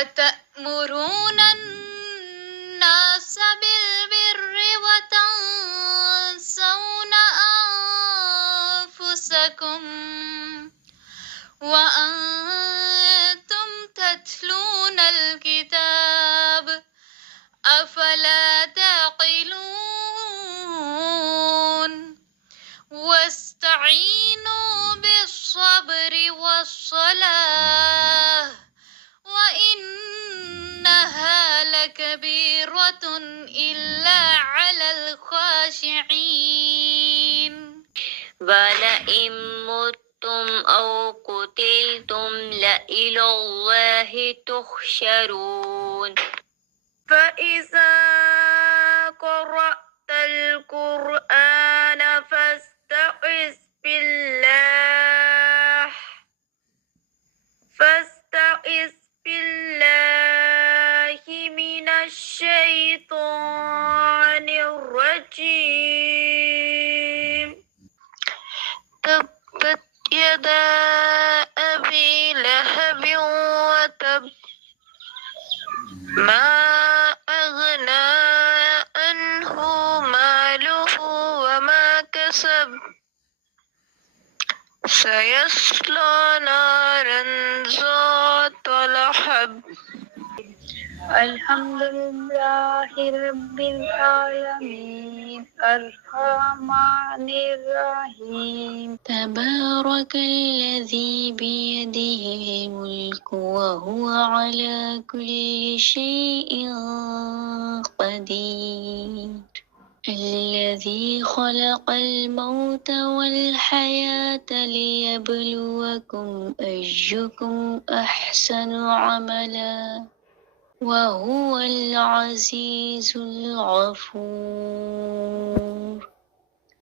أتأمرون الناس بالبر وتنسون أنفسكم وأنتم تتلون الكتاب أفلا تعقلون واستعينوا بالصبر والصلاة وإنها لكبيرة إلا على الخاشعين ولئن متم أو قتلتم لإلى الله تحشرون فإذا قرأت القرآن فاستعذ بالله من الشيطان الرجيم تبت يدا أبي لهب وتب ما أغنى عنه ماله وما كسب سيصلى نارا ذات لهب الحمد لله رب العالمين الرحمن الرحيم تبارك الذي بيده الملك وهو على كل شيء قدير الذي خلق الموت والحياة ليبلوكم أيكم أحسن عملا وهو العزيز الغفور